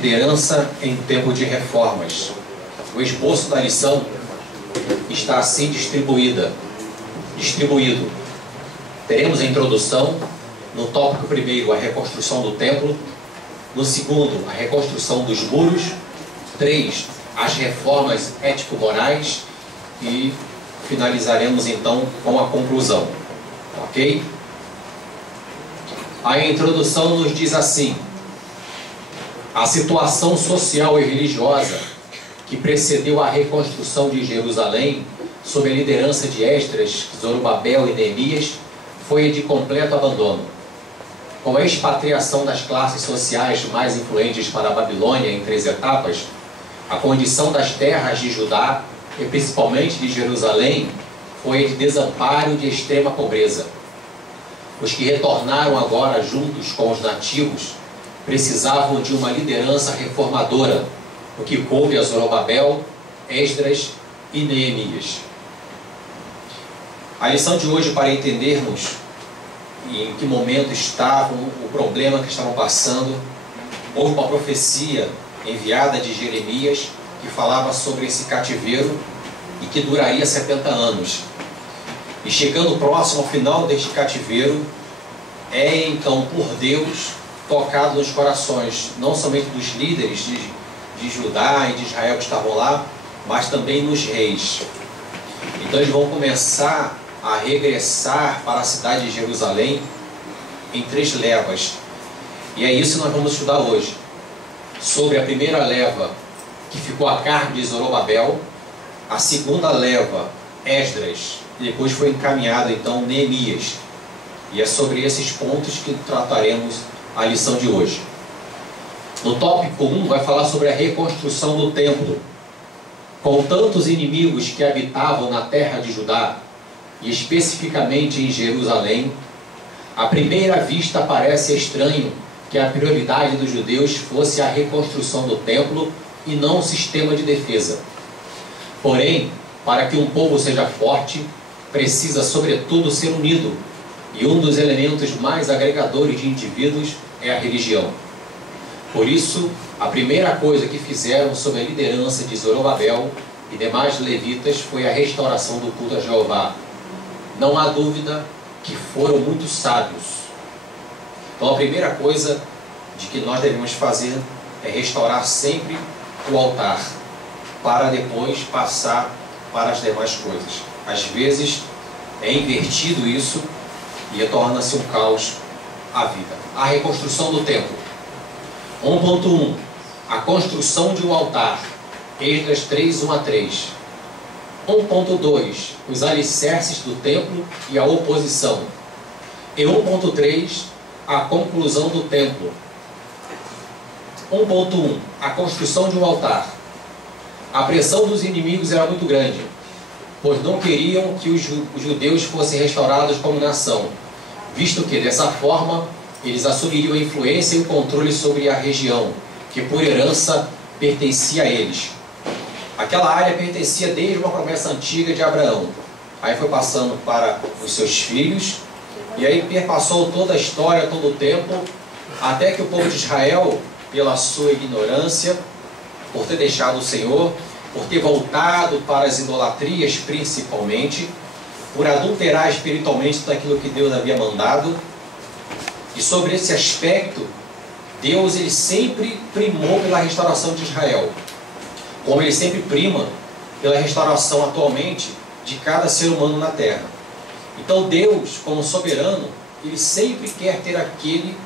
liderança em tempo de reformas. O esboço da lição está assim distribuído. Teremos a introdução, no tópico primeiro, a reconstrução do templo, no segundo, a reconstrução dos muros, 3, as reformas ético-morais e finalizaremos então com a conclusão, ok? A introdução nos diz assim: a situação social e religiosa que precedeu a reconstrução de Jerusalém, sob a liderança de Esdras, Zorobabel e Neemias, foi de completo abandono. Com a expatriação das classes sociais mais influentes para a Babilônia em 3 etapas, a condição das terras de Judá, e principalmente de Jerusalém, foi de desamparo e de extrema pobreza. Os que retornaram agora juntos com os nativos precisavam de uma liderança reformadora, o que coube a Zorobabel, Esdras e Neemias. A lição de hoje, para entendermos em que momento estavam, o problema que estavam passando, houve uma profecia enviada de Jeremias que falava sobre esse cativeiro e que duraria 70 anos. E chegando próximo ao final deste cativeiro, é então por Deus tocado nos corações, não somente dos líderes de Judá e de Israel que estavam lá, mas também nos reis. Então eles vão começar a regressar para a cidade de Jerusalém em 3 levas. E é isso que nós vamos estudar hoje. Sobre a primeira leva, que ficou a cargo de Zorobabel, a segunda leva, Esdras, e depois foi encaminhado então Neemias. E é sobre esses pontos que trataremos a lição de hoje. No tópico 1 vai falar sobre a reconstrução do templo. Com tantos inimigos que habitavam na terra de Judá, e especificamente em Jerusalém, à primeira vista parece estranho que a prioridade dos judeus fosse a reconstrução do templo e não o sistema de defesa. Porém, para que um povo seja forte, precisa sobretudo ser unido, e um dos elementos mais agregadores de indivíduos é a religião. Por isso, a primeira coisa que fizeram sob a liderança de Zorobabel e demais levitas foi a restauração do culto a Jeová. Não há dúvida que foram muito sábios. Então a primeira coisa de que nós devemos fazer é restaurar sempre o altar, para depois passar para as demais coisas. Às vezes é invertido isso e torna-se um caos a vida. A reconstrução do templo. 1.1. A construção de um altar. Esdras 3, 1 a 3. 1.2. Os alicerces do templo e a oposição. E 1.3. A conclusão do templo. 1.1. A construção de um altar. A pressão dos inimigos era muito grande, pois não queriam que os judeus fossem restaurados como nação, visto que, dessa forma, eles assumiriam a influência e o controle sobre a região, que por herança pertencia a eles. Aquela área pertencia desde uma promessa antiga de Abraão. Aí foi passando para os seus filhos, e aí perpassou toda a história, todo o tempo, até que o povo de Israel, pela sua ignorância, por ter deixado o Senhor, por ter voltado para as idolatrias principalmente, por adulterar espiritualmente tudo aquilo que Deus havia mandado. E sobre esse aspecto, Deus ele sempre primou pela restauração de Israel, como ele sempre prima pela restauração atualmente de cada ser humano na terra. Então Deus, como soberano, ele sempre quer ter aquele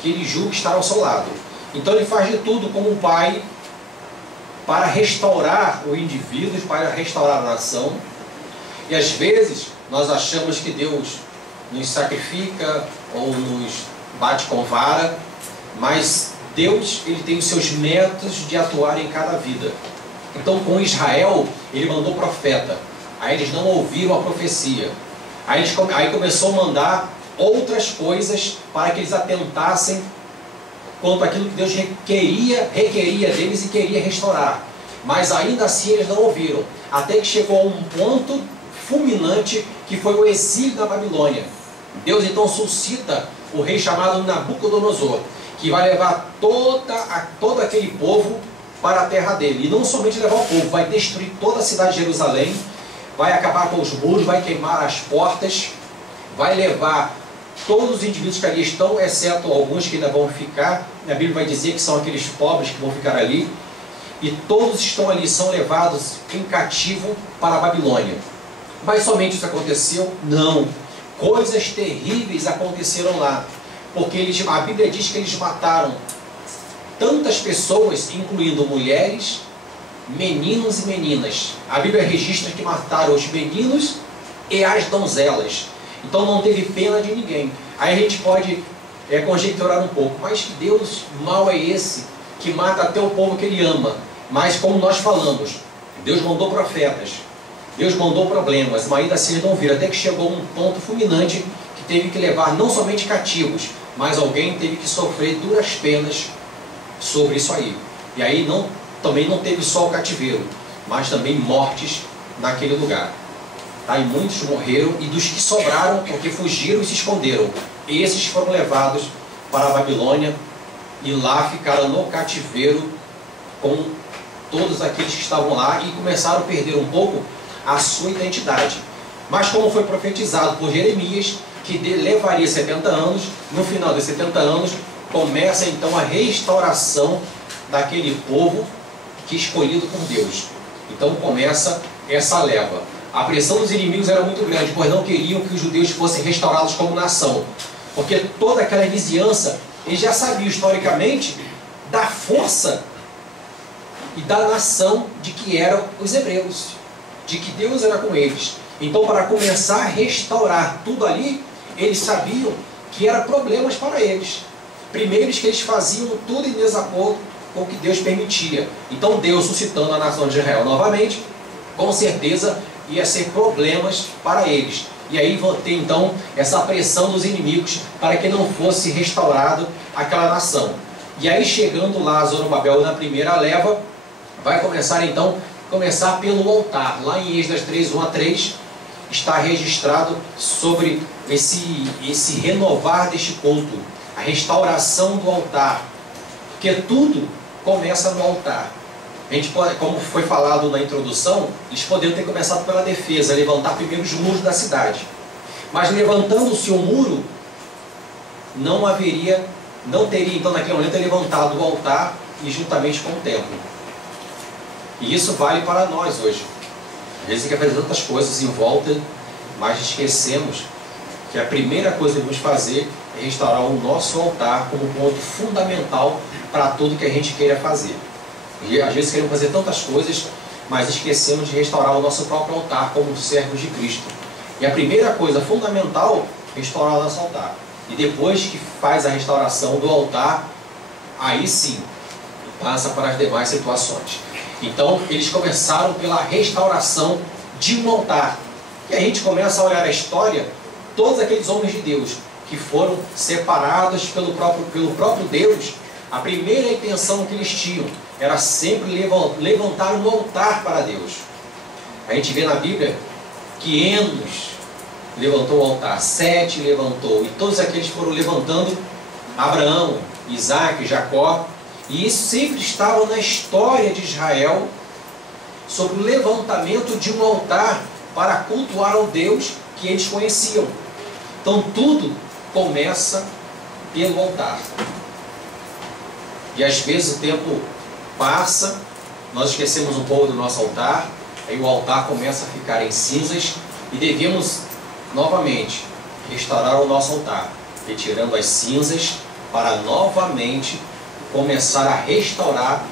que ele julga estar ao seu lado. Então ele faz de tudo como um pai para restaurar o indivíduo, para restaurar a nação. E às vezes nós achamos que Deus nos sacrifica ou nos bate com vara, mas Deus ele tem os seus métodos de atuar em cada vida. Então com Israel ele mandou profeta, aí eles não ouviram a profecia, aí começou a mandar outras coisas para que eles atentassem quanto àquilo que Deus requeria deles e queria restaurar. Mas ainda assim eles não ouviram, até que chegou a um ponto fulminante que foi o exílio da Babilônia. Deus então suscita o rei chamado Nabucodonosor. que vai levar todo aquele povo para a terra dele. E não somente levar o povo, vai destruir toda a cidade de Jerusalém, vai acabar com os muros, vai queimar as portas, vai levar todos os indivíduos que ali estão, exceto alguns que ainda vão ficar. A Bíblia vai dizer que são aqueles pobres que vão ficar ali. E todos estão ali, são levados em cativo para a Babilônia. Mas somente isso aconteceu? Não. Coisas terríveis aconteceram lá. Porque a Bíblia diz que eles mataram tantas pessoas, incluindo mulheres, meninos e meninas. A Bíblia registra que mataram os meninos e as donzelas. Então não teve pena de ninguém. Aí a gente pode conjecturar um pouco. Mas que Deus mau é esse que mata até o povo que Ele ama? Mas como nós falamos, Deus mandou profetas, Deus mandou problemas, mas ainda assim eles não viram. Até que chegou um ponto fulminante que teve que levar não somente cativos, mas alguém teve que sofrer duras penas sobre isso aí. E aí também não teve só o cativeiro, mas também mortes naquele lugar. Tá? E muitos morreram, e dos que sobraram, porque fugiram e se esconderam, esses foram levados para a Babilônia, e lá ficaram no cativeiro com todos aqueles que estavam lá, e começaram a perder um pouco a sua identidade. Mas como foi profetizado por Jeremias, que levaria 70 anos, no final dos 70 anos, começa então a restauração daquele povo que é escolhido por Deus. Então começa essa leva. A pressão dos inimigos era muito grande, pois não queriam que os judeus fossem restaurados como nação. Porque toda aquela vizinhança, eles já sabiam historicamente da força e da nação de que eram os hebreus, de que Deus era com eles. Então, para começar a restaurar tudo ali, eles sabiam que eram problemas para eles. Primeiro, que eles faziam tudo em desacordo com o que Deus permitia. Então, Deus suscitando a nação de Israel novamente, com certeza ia ser problemas para eles. E aí vão ter então essa pressão dos inimigos para que não fosse restaurado aquela nação. E aí, chegando lá a Zorobabel na primeira leva, vai começar então pelo altar. Lá em Esdras 3, 1 a 3, está registrado sobre esse renovar deste culto, a restauração do altar, porque tudo começa no altar. A gente pode, como foi falado na introdução, eles poderiam ter começado pela defesa, levantar primeiro os muros da cidade. Mas levantando-se o muro, não teria então naquele momento levantado o altar e juntamente com o templo. E isso vale para nós hoje. Às vezes quer fazer tantas coisas em volta, mas esquecemos que a primeira coisa que devemos fazer é restaurar o nosso altar como ponto fundamental para tudo que a gente queira fazer. E às vezes queremos fazer tantas coisas, mas esquecemos de restaurar o nosso próprio altar como servos de Cristo. E a primeira coisa fundamental é restaurar o nosso altar. E depois que faz a restauração do altar, aí sim passa para as demais situações. Então eles começaram pela restauração de um altar. E a gente começa a olhar a história, todos aqueles homens de Deus que foram separados pelo próprio Deus, a primeira intenção que eles tinham era sempre levantar um altar para Deus. A gente vê na Bíblia que Enos levantou o altar, Sete levantou, e todos aqueles foram levantando, Abraão, Isaac, Jacó, e isso sempre estava na história de Israel, sobre o levantamento de um altar para cultuar ao Deus que eles conheciam. Então tudo começa pelo altar. E às vezes o tempo passa, nós esquecemos um pouco do nosso altar, aí o altar começa a ficar em cinzas, e devemos novamente restaurar o nosso altar, retirando as cinzas para novamente começar a restaurar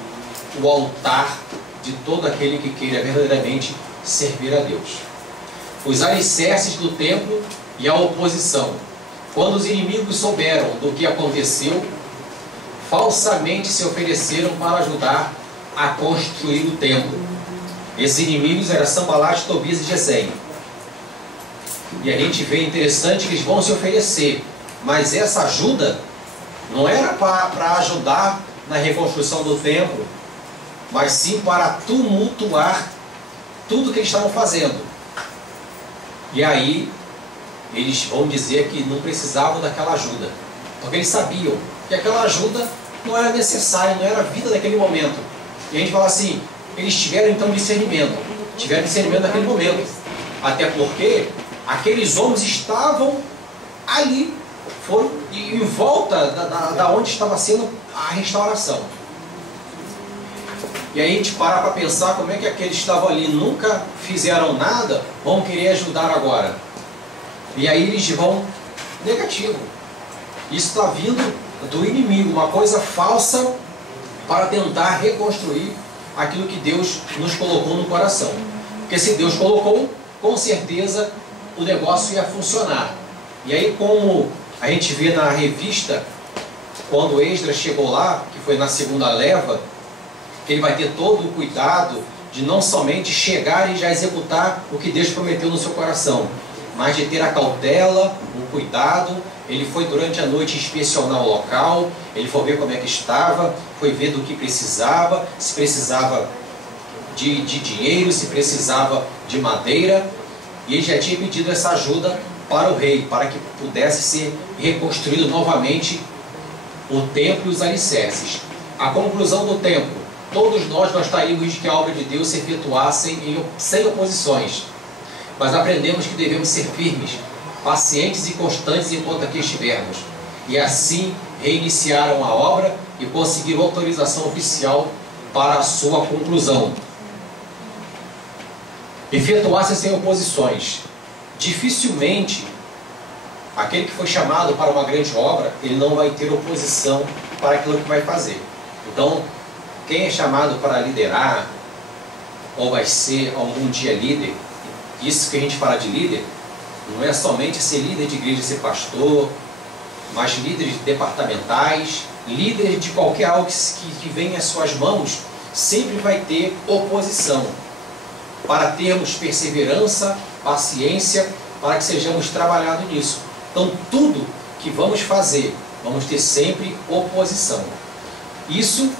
o altar de todo aquele que queira verdadeiramente servir a Deus. Os alicerces do templo e a oposição. Quando os inimigos souberam do que aconteceu, falsamente se ofereceram para ajudar a construir o templo. Esses inimigos eram Sanbalat, Tobias e Gesem. E a gente vê interessante que eles vão se oferecer, mas essa ajuda não era para ajudar na reconstrução do templo, mas sim para tumultuar tudo que eles estavam fazendo. E aí eles vão dizer que não precisavam daquela ajuda, porque eles sabiam que aquela ajuda não era necessária, não era vida naquele momento. E a gente fala assim, eles tiveram então discernimento, naquele momento, até porque aqueles homens estavam ali, foram em volta da onde estava sendo a restauração. E aí a gente para pensar como é que aqueles que estavam ali nunca fizeram nada, vão querer ajudar agora. E aí eles vão negativo. Isso está vindo do inimigo, uma coisa falsa para tentar reconstruir aquilo que Deus nos colocou no coração. Porque se Deus colocou, com certeza o negócio ia funcionar. E aí, como a gente vê na revista, quando Esdras chegou lá, que foi na segunda leva, que ele vai ter todo o cuidado de não somente chegar e já executar o que Deus prometeu no seu coração, mas de ter a cautela, o cuidado. Ele foi durante a noite inspecionar o local, ele foi ver como é que estava, foi ver do que precisava, se precisava de dinheiro, se precisava de madeira, e ele já tinha pedido essa ajuda para o rei, para que pudesse ser reconstruído novamente o templo e os alicerces. A conclusão do templo: todos nós gostaríamos de que a obra de Deus se efetuasse sem oposições, mas aprendemos que devemos ser firmes, pacientes e constantes enquanto aqui estivermos. E assim reiniciaram a obra e conseguiram autorização oficial para a sua conclusão. Efetuasse sem oposições. Dificilmente aquele que foi chamado para uma grande obra, ele não vai ter oposição para aquilo que vai fazer. Então, quem é chamado para liderar, ou vai ser algum dia líder, isso que a gente fala de líder, não é somente ser líder de igreja, ser pastor, mas líderes departamentais, líderes de qualquer algo que venha às suas mãos, sempre vai ter oposição. Para termos perseverança, paciência, para que sejamos trabalhados nisso. Então, tudo que vamos fazer, vamos ter sempre oposição. Isso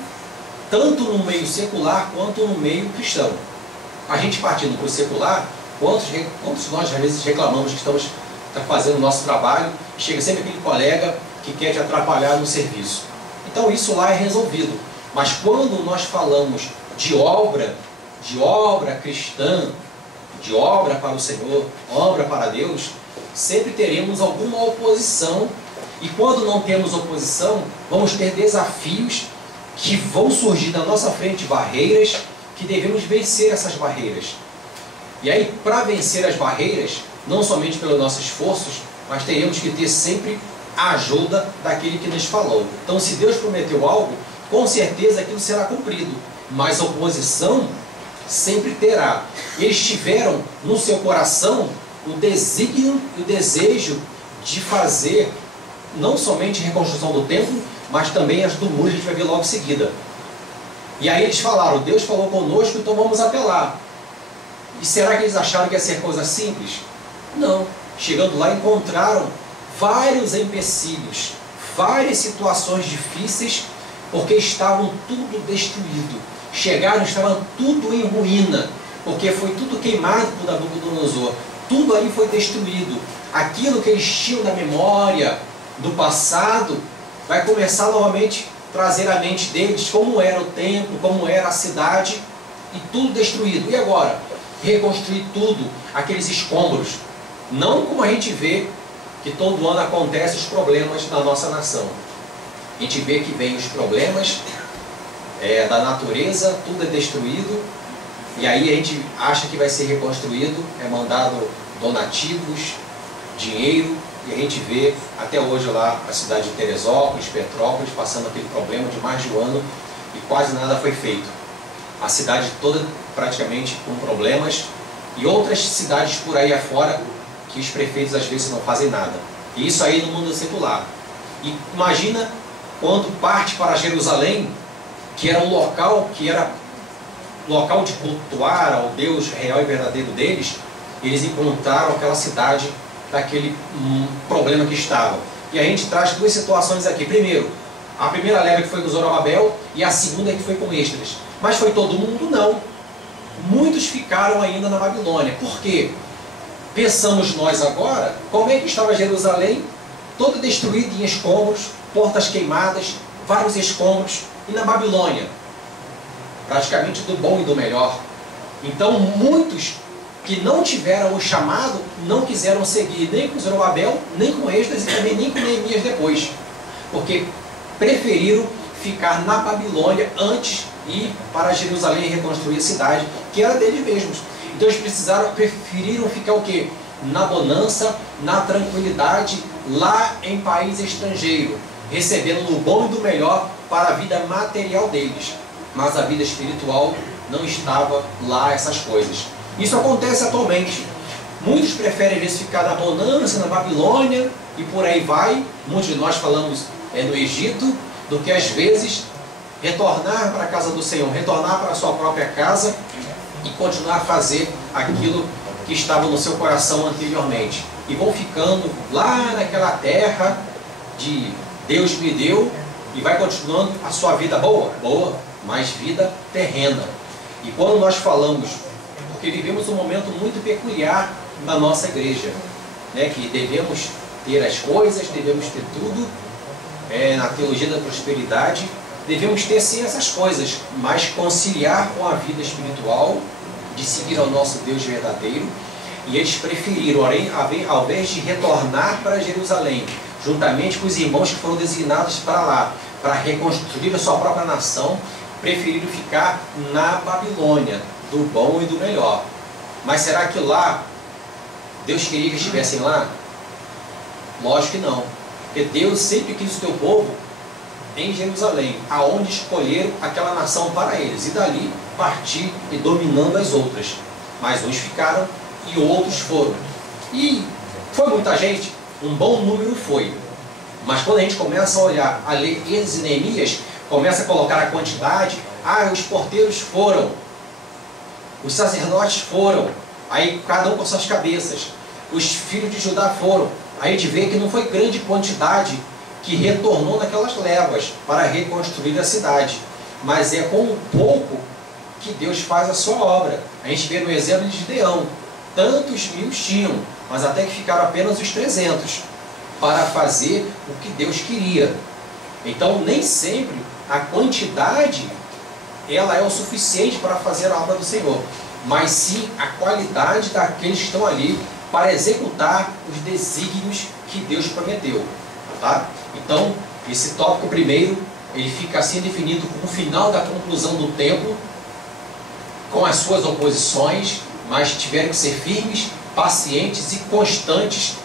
tanto no meio secular quanto no meio cristão. A gente partindo para o secular, quantos nós às vezes reclamamos que estamos fazendo o nosso trabalho, e chega sempre aquele colega que quer te atrapalhar no serviço. Então isso lá é resolvido. Mas quando nós falamos de obra cristã, de obra para o Senhor, obra para Deus, sempre teremos alguma oposição. E quando não temos oposição, vamos ter desafios que vão surgir na nossa frente, barreiras, que devemos vencer essas barreiras. E aí, para vencer as barreiras, não somente pelos nossos esforços, mas teremos que ter sempre a ajuda daquele que nos falou. Então, se Deus prometeu algo, com certeza aquilo será cumprido. Mas oposição sempre terá. Eles tiveram no seu coração o desígnio e o desejo de fazer não somente a reconstrução do templo, mas também as do muro, a gente vai ver logo em seguida. E aí eles falaram: Deus falou conosco, então vamos apelar. E será que eles acharam que ia ser coisa simples? Não. Chegando lá, encontraram vários empecilhos, várias situações difíceis, porque estavam tudo destruído. Chegaram, estavam tudo em ruína, porque foi tudo queimado por Nabucodonosor. Tudo ali foi destruído. Aquilo que eles tinham na memória do passado vai começar novamente a trazer à mente deles como era o templo, como era a cidade, e tudo destruído. E agora? Reconstruir tudo, aqueles escombros. Não como a gente vê que todo ano acontecem os problemas na nossa nação. A gente vê que vem os problemas da natureza, tudo é destruído, e aí a gente acha que vai ser reconstruído, é mandado donativos, dinheiro, e a gente vê até hoje lá a cidade de Teresópolis, Petrópolis, passando aquele problema de mais de um ano e quase nada foi feito. A cidade toda praticamente com problemas, e outras cidades por aí afora que os prefeitos às vezes não fazem nada. E isso aí no mundo secular. E imagina quando parte para Jerusalém, que era um local de cultuar ao Deus real e verdadeiro deles, eles encontraram aquela cidade daquele problema que estava. E a gente traz duas situações aqui. Primeiro, a primeira leva que foi com Zorobabel e a segunda que foi com Esdras. Mas foi todo mundo? Não. Muitos ficaram ainda na Babilônia. Por quê? Pensamos nós agora, como é que estava Jerusalém, toda destruída em escombros, portas queimadas, vários escombros. E na Babilônia, praticamente do bom e do melhor. Então muitos que não tiveram o chamado não quiseram seguir nem com Zorobabel, nem com Esdras e também nem com Neemias depois, porque preferiram ficar na Babilônia antes de ir para Jerusalém e reconstruir a cidade, que era deles mesmos. Então eles preferiram ficar o quê? Na bonança, na tranquilidade, lá em país estrangeiro, recebendo do bom e do melhor para a vida material deles. Mas a vida espiritual não estava lá, essas coisas. Isso acontece atualmente. Muitos preferem às vezes ficar na bonança, na Babilônia e por aí vai. Muitos de nós falamos no Egito, do que às vezes retornar para a casa do Senhor, retornar para a sua própria casa e continuar a fazer aquilo que estava no seu coração anteriormente. E vão ficando lá naquela terra de Deus me deu e vai continuando a sua vida boa, mas vida terrena. E quando nós falamos, porque vivemos um momento muito peculiar na nossa igreja, né, que devemos ter as coisas, devemos ter tudo, na teologia da prosperidade, devemos ter sim essas coisas, mas conciliar com a vida espiritual, de seguir ao nosso Deus verdadeiro. E eles preferiram, ao invés de retornar para Jerusalém, juntamente com os irmãos que foram designados para lá, para reconstruir a sua própria nação, preferiram ficar na Babilônia, do bom e do melhor. Mas será que lá Deus queria que estivessem lá? Lógico que não. Porque Deus sempre quis o teu povo em Jerusalém, aonde escolheram aquela nação para eles, e dali partir e dominando as outras. Mas uns ficaram e outros foram. E foi muita gente? Um bom número foi. Mas quando a gente começa a olhar, a ler Esdras e Neemias, começa a colocar a quantidade, os porteiros foram, os sacerdotes foram, aí cada um com suas cabeças, os filhos de Judá foram. Aí a gente vê que não foi grande quantidade que retornou naquelas levas para reconstruir a cidade, mas é com o pouco que Deus faz a sua obra. A gente vê no exemplo de Gideão, tantos mil tinham, mas até que ficaram apenas os 300 para fazer o que Deus queria. Então nem sempre a quantidade ela é o suficiente para fazer a obra do Senhor, mas sim a qualidade daqueles que estão ali para executar os desígnios que Deus prometeu, tá? Então, esse tópico primeiro, ele fica assim definido como o final da conclusão do templo, com as suas oposições, mas tiveram que ser firmes, pacientes e constantes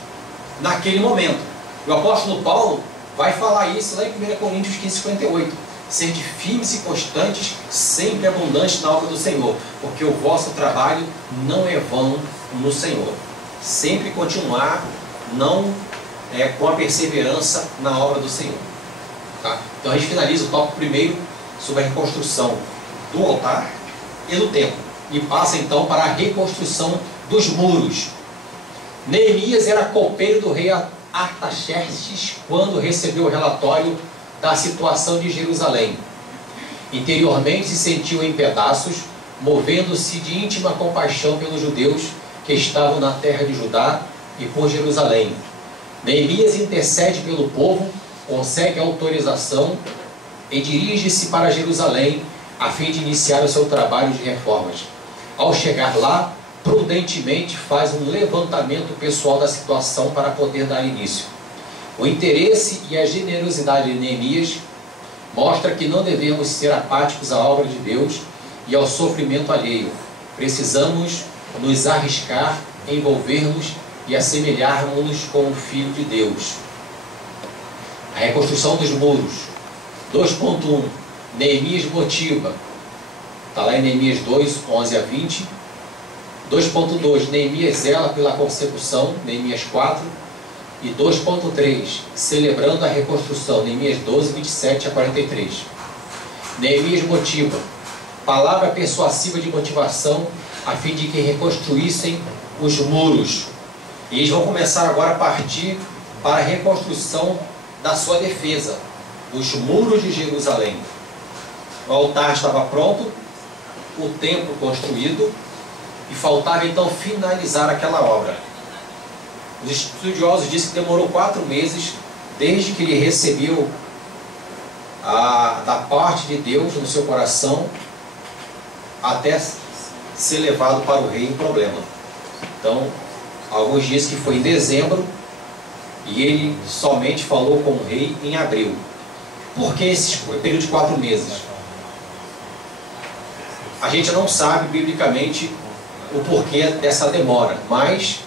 naquele momento. O apóstolo Paulo vai falar isso lá em 1 Coríntios 15:58. Ser de firmes e constantes, sempre abundantes na obra do Senhor, porque o vosso trabalho não é vão no Senhor. Sempre continuar, não com a perseverança na obra do Senhor. Tá? Então a gente finaliza o tópico primeiro sobre a reconstrução do altar e do templo. E passa então para a reconstrução dos muros. Neemias era copeiro do rei Artaxerxes quando recebeu o relatório da situação de Jerusalém. Interiormente se sentiu em pedaços, movendo-se de íntima compaixão pelos judeus que estavam na terra de Judá e por Jerusalém. Neemias intercede pelo povo, consegue autorização e dirige-se para Jerusalém a fim de iniciar o seu trabalho de reformas. Ao chegar lá, prudentemente faz um levantamento pessoal da situação para poder dar início. O interesse e a generosidade de Neemias mostra que não devemos ser apáticos à obra de Deus e ao sofrimento alheio. Precisamos nos arriscar, envolver-nos e assemelharmos-nos com o Filho de Deus. A reconstrução dos muros. 2.1. Neemias motiva. Está lá em Neemias 2, 11 a 20. 2.2. Neemias zela pela consecução. Neemias 4. E 2.3. Celebrando a reconstrução. Neemias 12, 27 a 43. Neemias motiva. Palavra persuasiva de motivação a fim de que reconstruíssem os muros. E eles vão começar agora a partir para a reconstrução da sua defesa, dos muros de Jerusalém. O altar estava pronto, o templo construído, e faltava então finalizar aquela obra. Os estudiosos dizem que demorou 4 meses, desde que ele recebeu da parte de Deus no seu coração até ser levado para o rei em problema. Então, alguns dizem que foi em dezembro e ele somente falou com o rei em abril. Por que esse período de 4 meses? A gente não sabe biblicamente o porquê dessa demora, mas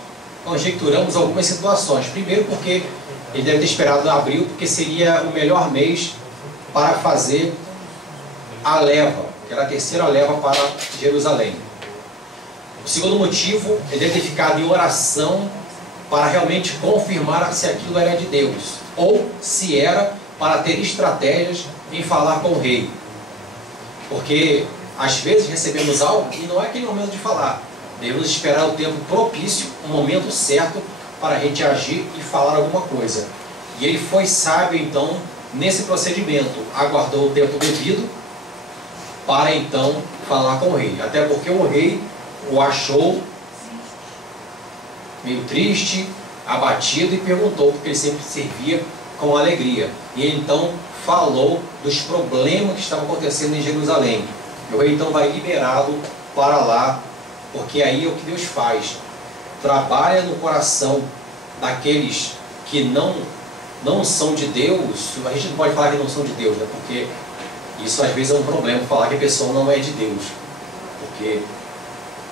conjecturamos algumas situações. Primeiro, porque ele deve ter esperado abril, porque seria o melhor mês para fazer a leva, que era a terceira leva para Jerusalém. O segundo motivo, ele deve ter ficado em oração para realmente confirmar se aquilo era de Deus, ou se era para ter estratégias em falar com o rei. Porque às vezes recebemos algo e não é aquele momento de falar. Devemos esperar o tempo propício, o momento certo para a gente agir e falar alguma coisa. E ele foi sábio então nesse procedimento, aguardou o tempo devido para então falar com o rei. Até porque o rei o achou meio triste, abatido, e perguntou, porque ele sempre servia com alegria. E ele então falou dos problemas que estavam acontecendo em Jerusalém. E o rei então vai liberado para lá, porque aí é o que Deus faz. Trabalha no coração daqueles que não são de Deus. A gente não pode falar que não são de Deus, né? Porque isso às vezes é um problema, falar que a pessoa não é de Deus. Porque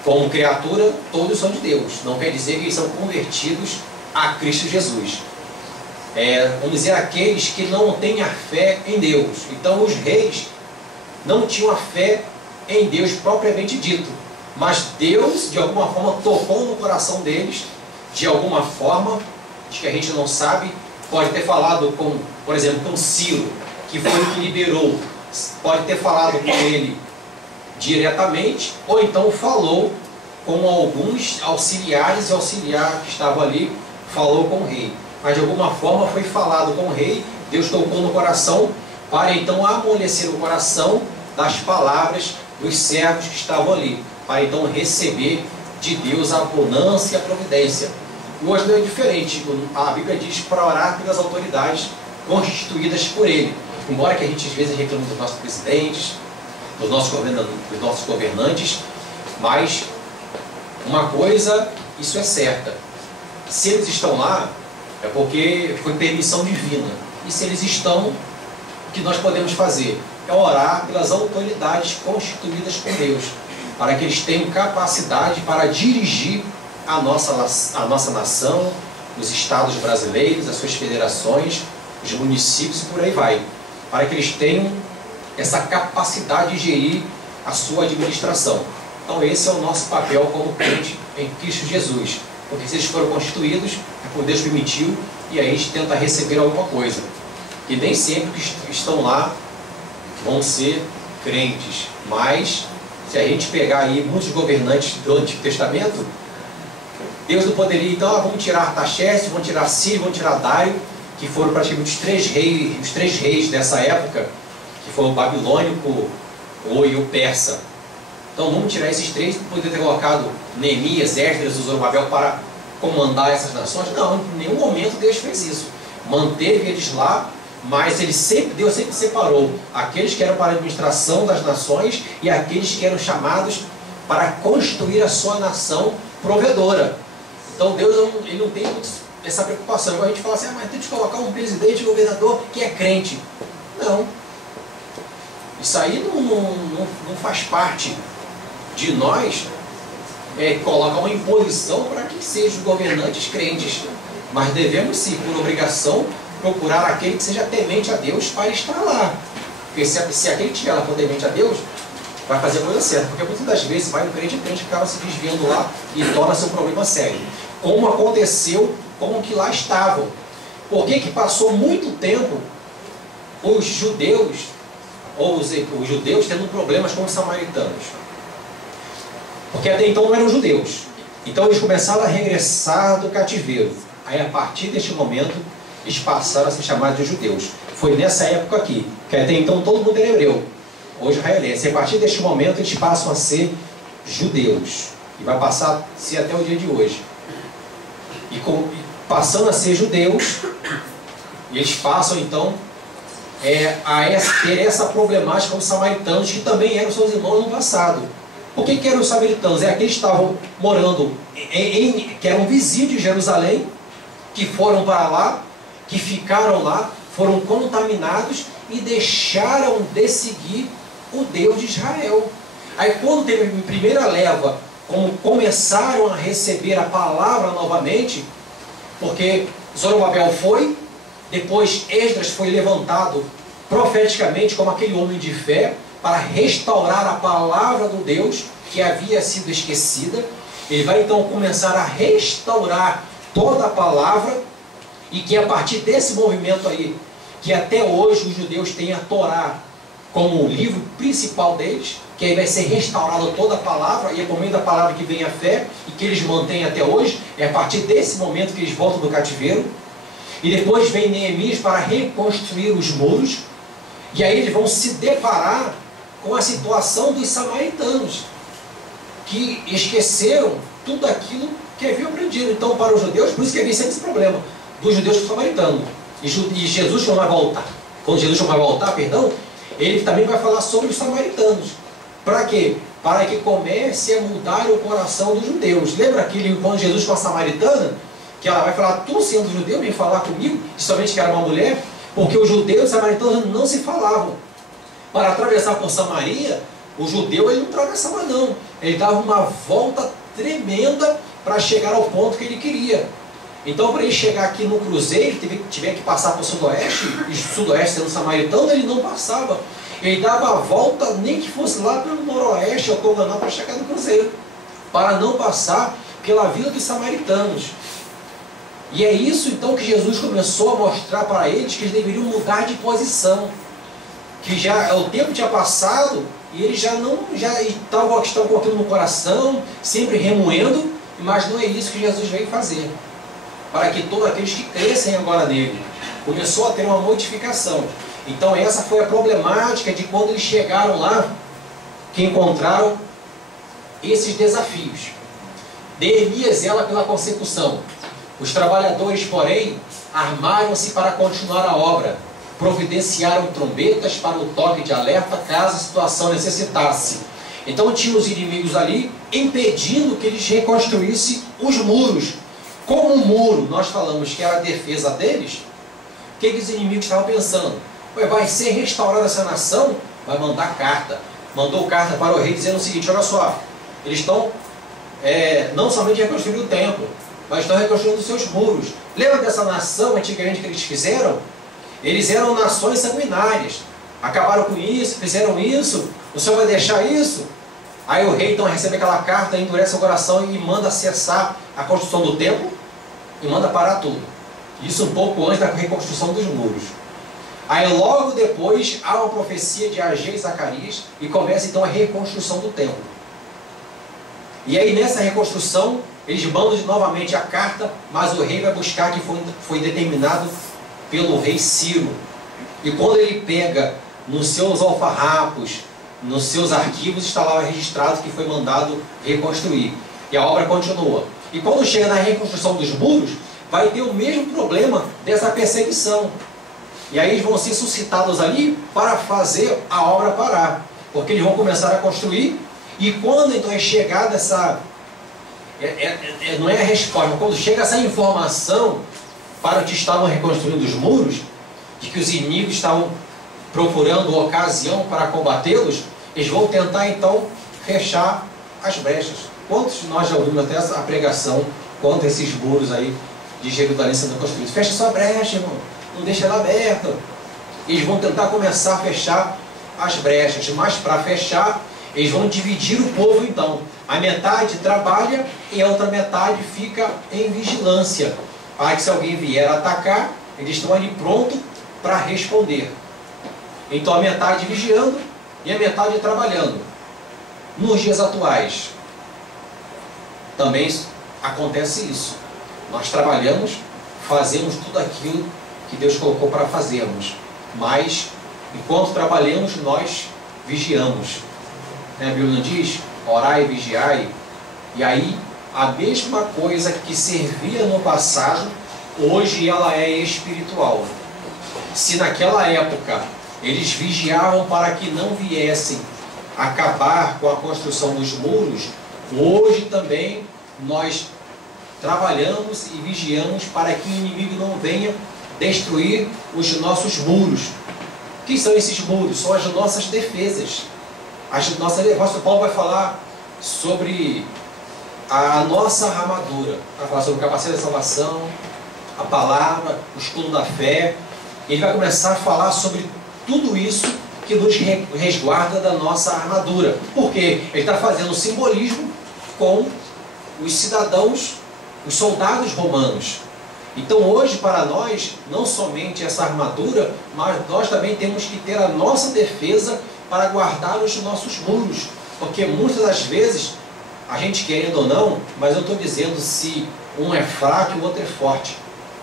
como criatura, todos são de Deus. Não quer dizer que eles são convertidos a Cristo Jesus. Vamos dizer, aqueles que não têm a fé em Deus. Então os reis não tinham a fé em Deus propriamente dito. Mas Deus, de alguma forma, tocou no coração deles, de alguma forma, de que a gente não sabe. Pode ter falado com, por exemplo, com Ciro, que foi o que liberou. Pode ter falado com ele diretamente, ou então falou com alguns auxiliares e auxiliar que estavam ali, falou com o rei. Mas de alguma forma foi falado com o rei, Deus tocou no coração, para então amolecer o coração das palavras dos servos que estavam ali, para então receber de Deus a bonança e a providência. E hoje não é diferente. A Bíblia diz para orar pelas autoridades constituídas por ele. Embora que a gente às vezes reclame dos nossos presidentes, dos nossos governantes, mas uma coisa, isso é certa: se eles estão lá, é porque foi permissão divina. E se eles estão, o que nós podemos fazer? É orar pelas autoridades constituídas por Deus, para que eles tenham capacidade para dirigir a nossa nação, os estados brasileiros, as suas federações, os municípios e por aí vai, para que eles tenham essa capacidade de gerir a sua administração. Então esse é o nosso papel como crente em Cristo Jesus, porque se eles foram constituídos, é por Deus permitiu, e aí a gente tenta receber alguma coisa. E nem sempre que estão lá vão ser crentes, mas se a gente pegar aí muitos governantes do Antigo Testamento, Deus não poderia, então, vamos tirar Artaxerxes, vamos tirar Ciro, vamos tirar Dário, que foram praticamente os três reis dessa época, que foi o babilônico e o persa. Então vamos tirar esses três, poderia ter colocado Neemias, Esdras e Zorobabel para comandar essas nações. Não, em nenhum momento Deus fez isso. Manteve eles lá, mas Deus sempre separou aqueles que eram para a administração das nações e aqueles que eram chamados para constituir a sua nação provedora. Então Deus ele não tem essa preocupação. Igual a gente fala assim, mas tem que colocar um presidente, um governador que é crente. Não. Isso aí não faz parte de nós colocar uma imposição para que sejam governantes crentes. Mas devemos sim, por obrigação, procurar aquele que seja temente a Deus para estar lá. Porque se aquele que estiver lá for temente a Deus, vai fazer a coisa certa. Porque muitas das vezes vai no crente que acaba se desviando lá e torna-se um problema sério. Como aconteceu com o que lá estavam. Por que passou muito tempo os judeus, ou os judeus tendo problemas com os samaritanos? Porque até então não eram judeus. Então eles começaram a regressar do cativeiro. Aí a partir deste momento eles passaram a ser chamados de judeus. Foi nessa época aqui, que até então todo mundo era hebreu, hoje israelense. E a partir deste momento eles passam a ser judeus. E vai passar a ser até o dia de hoje. E passando a ser judeus, eles passam então ter essa problemática com os samaritanos, que também eram seus irmãos no passado. Por que eram os samaritanos? Aqueles que estavam morando, que eram vizinhos de Jerusalém, que foram para lá, que ficaram lá, foram contaminados e deixaram de seguir o Deus de Israel. Aí quando teve a primeira leva, como começaram a receber a palavra novamente, porque Zorobabel foi, depois Esdras foi levantado profeticamente como aquele homem de fé para restaurar a palavra do Deus que havia sido esquecida. Ele vai então começar a restaurar toda a palavra, e que a partir desse movimento aí, que até hoje os judeus têm a Torá como o livro principal deles, que aí vai ser restaurada toda a palavra, e é por meio da palavra que vem a fé, e que eles mantêm até hoje. É a partir desse momento que eles voltam do cativeiro. E depois vem Neemias para reconstruir os muros, e aí eles vão se deparar com a situação dos samaritanos, que esqueceram tudo aquilo que haviam aprendido. Então, para os judeus, por isso que havia sempre esse problema dos judeus com os samaritanos. E Jesus, quando vai voltar, ele também vai falar sobre os samaritanos. Para quê? Para que comece a mudar o coração dos judeus. Lembra aquele quando Jesus com a samaritana, que ela vai falar: tu sendo judeu, vem falar comigo, e somente que era uma mulher? Porque os judeus e os samaritanos não se falavam. Para atravessar por Samaria, o judeu ele não atravessava não. Ele dava uma volta tremenda para chegar ao ponto que ele queria. Então, para ele chegar aqui no cruzeiro, tiver que passar para o sudoeste, e sudoeste sendo samaritano, ele não passava. Ele dava a volta, nem que fosse lá pelo noroeste ou Toganá, para chegar no cruzeiro, para não passar pela vila dos samaritanos. E é isso então que Jesus começou a mostrar para eles, que eles deveriam mudar de posição, que já o tempo tinha passado e eles estão com aquilo no coração, sempre remoendo, mas não é isso que Jesus veio fazer. Para que todos aqueles que crescem agora nele, começou a ter uma modificação. Então essa foi a problemática de quando eles chegaram lá, que encontraram esses desafios. Neemias ela pela consecução. Os trabalhadores, porém, armaram-se para continuar a obra, providenciaram trombetas para o toque de alerta caso a situação necessitasse. Então tinha os inimigos ali impedindo que eles reconstruíssem os muros. Como o muro, nós falamos que era a defesa deles, o que os inimigos estavam pensando? Vai ser restaurada essa nação? Vai mandar carta. Mandou carta para o rei dizendo o seguinte: olha só, eles estão não somente reconstruindo o templo, mas estão reconstruindo os seus muros. Lembra dessa nação antigamente que eles fizeram? Eles eram nações sanguinárias, acabaram com isso, fizeram isso, o Senhor vai deixar isso? Aí o rei então recebe aquela carta, endurece o coração e manda cessar a construção do templo e manda parar tudo. Isso um pouco antes da reconstrução dos muros. Aí logo depois há uma profecia de Ageu e Zacarias e começa então a reconstrução do templo. E aí nessa reconstrução eles mandam novamente a carta, mas o rei vai buscar que foi determinado pelo rei Ciro. E quando ele pega nos seus alfarrapos, nos seus arquivos, está lá registrado que foi mandado reconstruir. E a obra continua. E quando chega na reconstrução dos muros, vai ter o mesmo problema dessa perseguição. E aí eles vão ser suscitados ali para fazer a obra parar. Porque eles vão começar a construir, e quando então é chegada essa... não é a resposta, mas quando chega essa informação para que estavam reconstruindo os muros, de que os inimigos estavam procurando ocasião para combatê-los, eles vão tentar então fechar as brechas. Quantos de nós já ouvimos até a pregação contra esses muros aí de Jerusalém sendo construídos? Fecha sua brecha, irmão, não deixa ela aberta. Eles vão tentar começar a fechar as brechas, mas para fechar, eles vão dividir o povo então. A metade trabalha e a outra metade fica em vigilância, para que se alguém vier atacar, eles estão ali prontos para responder. Então a metade vigiando e a metade trabalhando. Nos dias atuais, também acontece isso. Nós trabalhamos, fazemos tudo aquilo que Deus colocou para fazermos. Mas, enquanto trabalhamos, nós vigiamos. A Bíblia não diz: orai e vigiai. E aí, a mesma coisa que servia no passado, hoje ela é espiritual. Se naquela época eles vigiavam para que não viessem acabar com a construção dos muros, hoje também nós trabalhamos e vigiamos para que o inimigo não venha destruir os nossos muros. O que são esses muros? São as nossas defesas. O apóstolo Paulo vai falar sobre a nossa armadura, vai falar sobre o capacete da salvação, a palavra, o escudo da fé. Ele vai começar a falar sobre tudo isso que nos resguarda da nossa armadura. Porque ele está fazendo um simbolismo com os cidadãos, os soldados romanos. Então hoje para nós, não somente essa armadura, mas nós também temos que ter a nossa defesa para guardar os nossos muros. Porque muitas das vezes, a gente querendo ou não, mas eu estou dizendo se um é fraco e o outro é forte.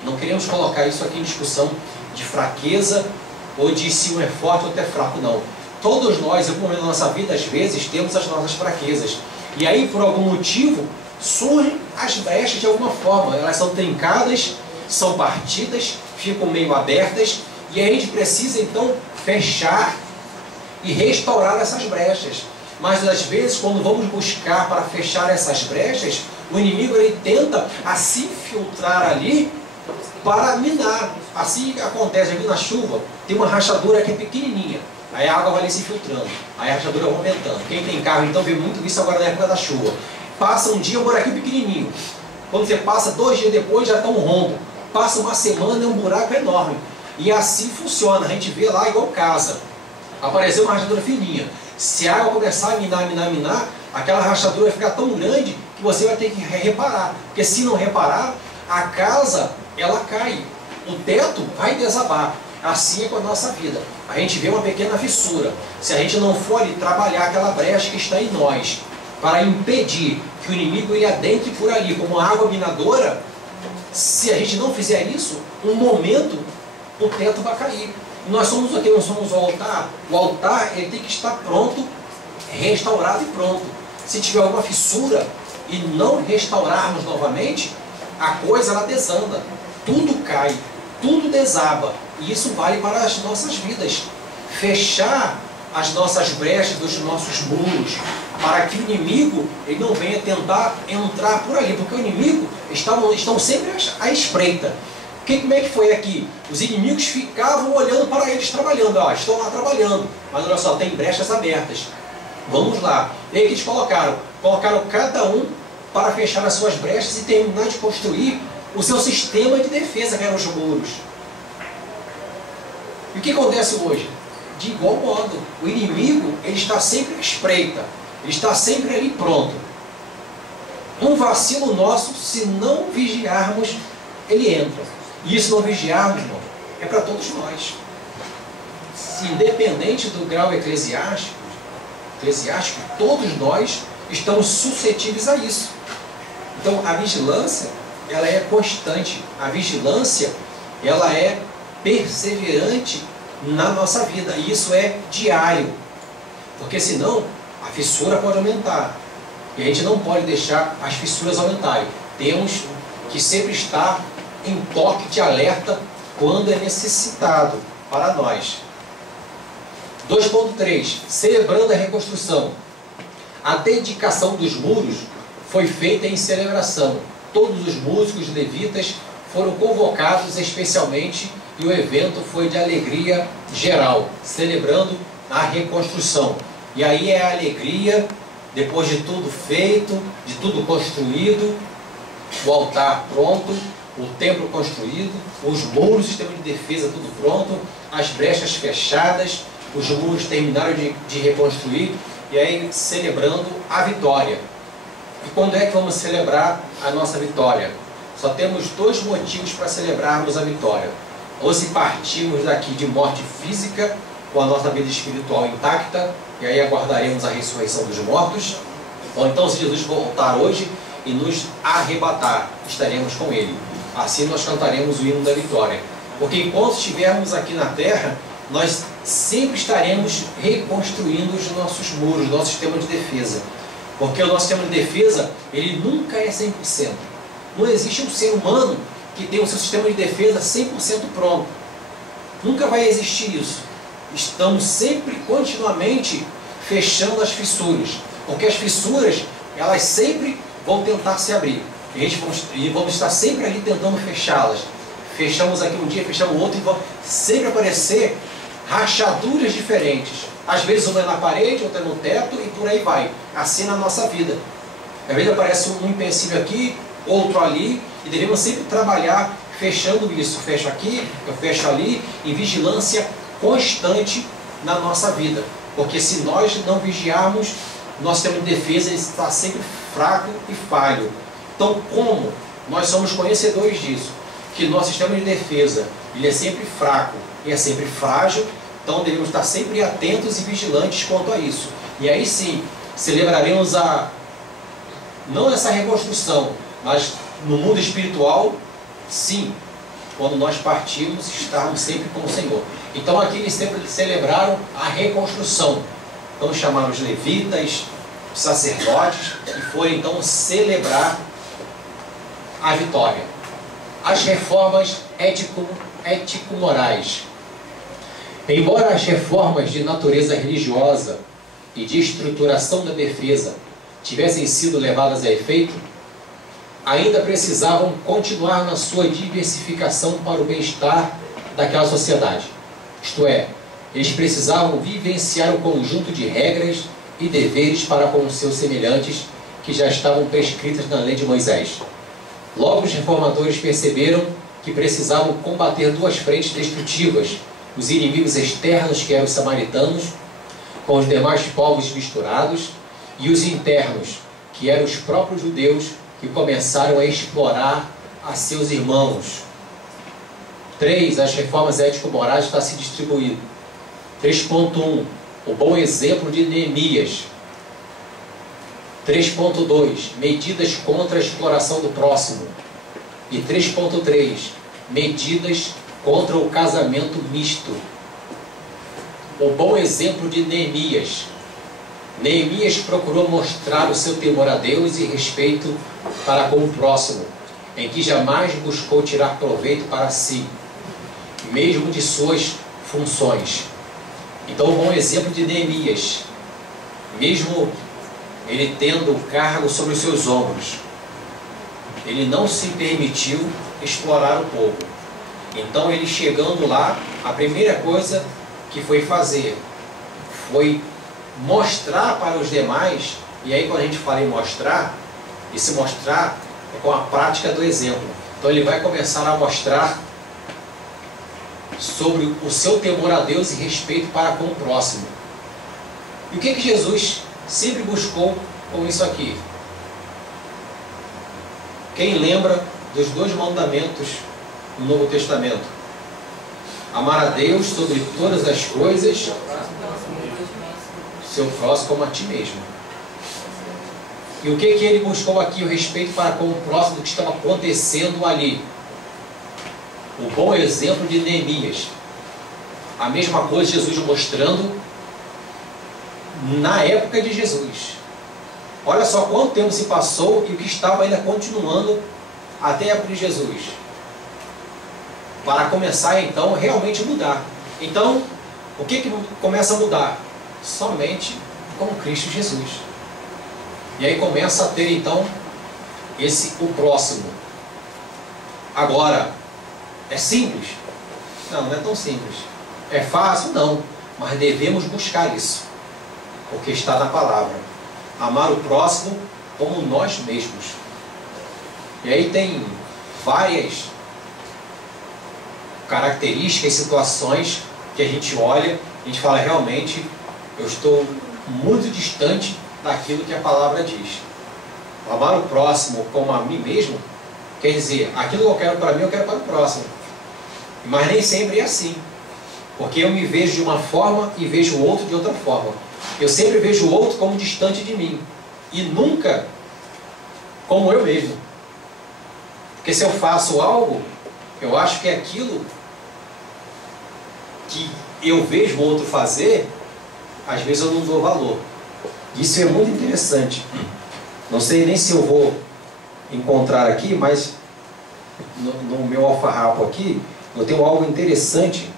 Não queremos colocar isso aqui em discussão de fraqueza ou de se um é forte ou outro é fraco, não. Todos nós, em algum momento da nossa vida, às vezes, temos as nossas fraquezas. E aí, por algum motivo, surgem as brechas de alguma forma. Elas são trincadas, são partidas, ficam meio abertas, e a gente precisa, então, fechar e restaurar essas brechas. Mas, às vezes, quando vamos buscar para fechar essas brechas, o inimigo ele tenta se infiltrar ali para minar. Assim acontece ali na chuva, tem uma rachadura que é pequenininha, aí a água vai ali se filtrando, aí a rachadura vai aumentando. Quem tem carro então vê muito isso agora na época da chuva. Passa um dia, um buraquinho pequenininho, quando você passa 2 dias depois já está um rombo, passa uma semana, é um buraco enorme. E assim funciona, a gente vê lá igual casa, apareceu uma rachadura fininha. Se a água começar a minar, aquela rachadura vai ficar tão grande que você vai ter que reparar, porque se não reparar, a casa ela cai, o teto vai desabar. Assim é com a nossa vida. A gente vê uma pequena fissura. Se a gente não for ali trabalhar aquela brecha que está em nós, para impedir que o inimigo ele adentre por ali, como água minadora, se a gente não fizer isso, um momento o teto vai cair. Nós somos aqui, nós somos o altar. O altar ele tem que estar pronto, restaurado e pronto. Se tiver alguma fissura e não restaurarmos novamente, a coisa ela desanda, tudo cai, tudo desaba. E isso vale para as nossas vidas. Fechar as nossas brechas dos nossos muros, para que o inimigo ele não venha tentar entrar por ali, porque o inimigo estão sempre à espreita. Como é que foi aqui? Os inimigos ficavam olhando para eles trabalhando. Ó, estão lá trabalhando, mas olha só, tem brechas abertas. Vamos lá. E aí que eles colocaram cada um para fechar as suas brechas e terminar de construir o seu sistema de defesa, que eram os muros. E o que acontece hoje? De igual modo, o inimigo ele está sempre à espreita, ele está sempre ali pronto. Um vacilo nosso, se não vigiarmos, ele entra. E se não vigiarmos, irmão, é para todos nós. Independente do grau eclesiástico, todos nós estamos suscetíveis a isso. Então a vigilância, ela é constante. A vigilância, ela é perseverante na nossa vida. E isso é diário. Porque senão a fissura pode aumentar. E a gente não pode deixar as fissuras aumentarem. Temos que sempre estar em toque de alerta quando é necessitado para nós. 2.3. Celebrando a reconstrução. A dedicação dos muros foi feita em celebração. Todos os músicos levitas foram convocados especialmente e o evento foi de alegria geral, celebrando a reconstrução. E aí é a alegria, depois de tudo feito, de tudo construído, o altar pronto, o templo construído, os muros, o sistema de defesa tudo pronto, as brechas fechadas, os muros terminaram de reconstruir, e aí celebrando a vitória. E quando é que vamos celebrar a nossa vitória? Só temos 2 motivos para celebrarmos a vitória. Ou se partirmos daqui de morte física, com a nossa vida espiritual intacta, e aí aguardaremos a ressurreição dos mortos, ou então se Jesus voltar hoje e nos arrebatar, estaremos com Ele. Assim nós cantaremos o hino da vitória. Porque enquanto estivermos aqui na terra, nós sempre estaremos reconstruindo os nossos muros, nosso sistema de defesa. Porque o nosso sistema de defesa, ele nunca é 100%. Não existe um ser humano que tenha o seu sistema de defesa 100% pronto. Nunca vai existir isso. Estamos sempre, continuamente, fechando as fissuras. Porque as fissuras, elas sempre vão tentar se abrir. E vamos estar sempre ali tentando fechá-las. Fechamos aqui um dia, fechamos outro, e vão sempre aparecer rachaduras diferentes. Às vezes uma é na parede, outra é no teto, e por aí vai. Assim na nossa vida. Às vezes aparece um empecilho aqui, outro ali, e devemos sempre trabalhar fechando isso. Fecho aqui, eu fecho ali, em vigilância constante na nossa vida. Porque se nós não vigiarmos, nosso sistema de defesa está sempre fraco e falho. Então, como nós somos conhecedores disso, que nosso sistema de defesa ele é sempre fraco e é sempre frágil, então devemos estar sempre atentos e vigilantes quanto a isso. E aí sim, celebraremos não essa reconstrução, mas no mundo espiritual, sim, quando nós partirmos, estarmos sempre com o Senhor. Então aqui eles sempre celebraram a reconstrução. Então chamaram os levitas, os sacerdotes, e foram então celebrar a vitória. As reformas ético-morais. Embora as reformas de natureza religiosa e de estruturação da defesa tivessem sido levadas a efeito, ainda precisavam continuar na sua diversificação para o bem-estar daquela sociedade. Isto é, eles precisavam vivenciar o conjunto de regras e deveres para com os seus semelhantes que já estavam prescritas na lei de Moisés. Logo os reformadores perceberam que precisavam combater duas frentes destrutivas, os inimigos externos, que eram os samaritanos, com os demais povos misturados, e os internos, que eram os próprios judeus, que começaram a explorar a seus irmãos. 3. As reformas ético-morais está se distribuindo. 3.1. O bom exemplo de Neemias. 3.2. Medidas contra a exploração do próximo. E 3.3. Medidas contra o casamento misto. O bom exemplo de Neemias. Neemias procurou mostrar o seu temor a Deus e respeito para com o próximo, em que jamais buscou tirar proveito para si, mesmo de suas funções. Então, o bom exemplo de Neemias, mesmo ele tendo o cargo sobre os seus ombros, ele não se permitiu explorar o povo. Então, ele chegando lá, a primeira coisa que foi fazer foi mostrar para os demais. E aí quando a gente fala em mostrar, esse mostrar é com a prática do exemplo. Então ele vai começar a mostrar sobre o seu temor a Deus e respeito para com o próximo. E o que Jesus sempre buscou com isso aqui? Quem lembra dos 2 mandamentos no Novo Testamento? Amar a Deus sobre todas as coisas, seu próximo como a ti mesmo. E o que ele buscou aqui? O respeito para com o próximo do que estava acontecendo ali. O bom exemplo de Neemias. A mesma coisa Jesus mostrando na época de Jesus. Olha só quanto tempo se passou e o que estava ainda continuando até a época de Jesus. Para começar então realmente mudar. Então, o que começa a mudar? Somente com Cristo Jesus. E aí começa a ter então o próximo. Agora, é simples? Não, não é tão simples. É fácil? Não. Mas devemos buscar isso. Porque está na palavra. Amar o próximo como nós mesmos. E aí tem várias características, situações que a gente olha, a gente fala realmente, eu estou muito distante daquilo que a palavra diz. Amar o próximo como a mim mesmo, quer dizer, aquilo que eu quero para mim, eu quero para o próximo. Mas nem sempre é assim. Porque eu me vejo de uma forma e vejo o outro de outra forma. Eu sempre vejo o outro como distante de mim. E nunca como eu mesmo. Porque se eu faço algo, eu acho que aquilo que eu vejo o outro fazer, às vezes eu não dou valor. Isso é muito interessante. Não sei nem se eu vou encontrar aqui, mas no meu alfarrapo aqui, eu tenho algo interessante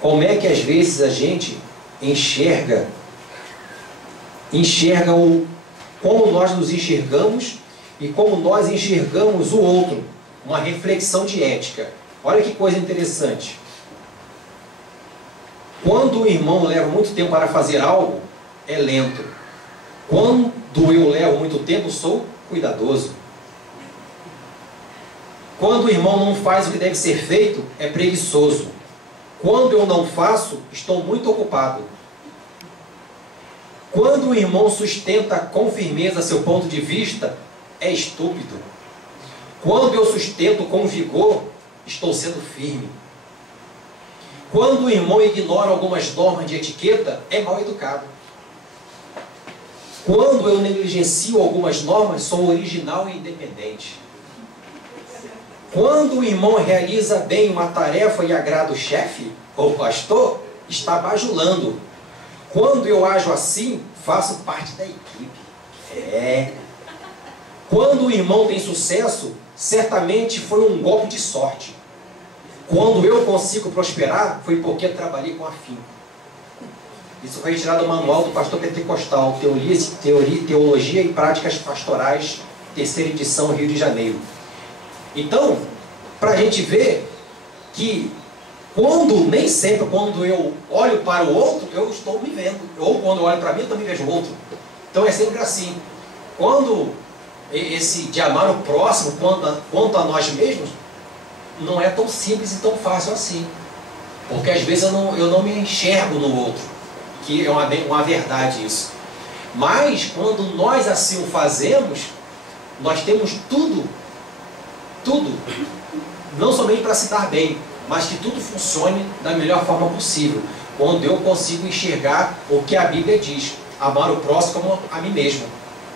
como é que às vezes a gente enxerga como nós nos enxergamos e como nós enxergamos o outro. Uma reflexão de ética. Olha que coisa interessante. Quando o irmão leva muito tempo para fazer algo, é lento. Quando eu levo muito tempo, sou cuidadoso. Quando o irmão não faz o que deve ser feito, é preguiçoso. Quando eu não faço, estou muito ocupado. Quando o irmão sustenta com firmeza seu ponto de vista, é estúpido. Quando eu sustento com vigor, estou sendo firme. Quando o irmão ignora algumas normas de etiqueta, é mal educado. Quando eu negligencio algumas normas, sou original e independente. Quando o irmão realiza bem uma tarefa e agrada o chefe ou pastor, está bajulando. Quando eu ajo assim, faço parte da equipe. Quando o irmão tem sucesso, certamente foi um golpe de sorte. Quando eu consigo prosperar, foi porque trabalhei com afinco. Isso foi retirado do manual do pastor pentecostal, Teologia e Práticas Pastorais, 3ª edição, Rio de Janeiro. Então, para a gente ver que nem sempre quando eu olho para o outro, eu estou me vendo. Ou quando eu olho para mim, eu também vejo o outro. Então é sempre assim. Quando esse de amar o próximo quanto a nós mesmos, não é tão simples e tão fácil assim. Porque às vezes eu não me enxergo no outro, que é uma verdade isso. Mas quando nós assim o fazemos, nós temos tudo, não somente para se dar bem, mas que tudo funcione da melhor forma possível. Quando eu consigo enxergar o que a Bíblia diz, amar o próximo como a mim mesmo.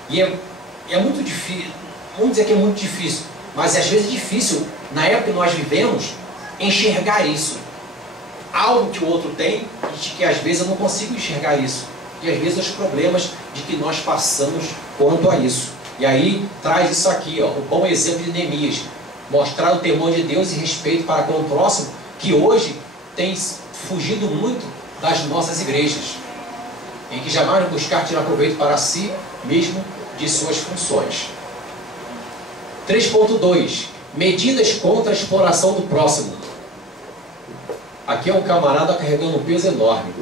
E é muito difícil, vamos dizer que é muito difícil, mas às vezes é difícil, na época que nós vivemos, enxergar isso. Algo que o outro tem e que às vezes eu não consigo enxergar isso. E às vezes os problemas de que nós passamos quanto a isso. E aí traz isso aqui, ó, o bom exemplo de Neemias. Mostrar o temor de Deus e respeito para com o próximo, que hoje tem fugido muito das nossas igrejas, em que jamais buscar tirar proveito para si mesmo de suas funções. 3.2. Medidas contra a exploração do próximo. Aqui é um camarada carregando um peso enorme.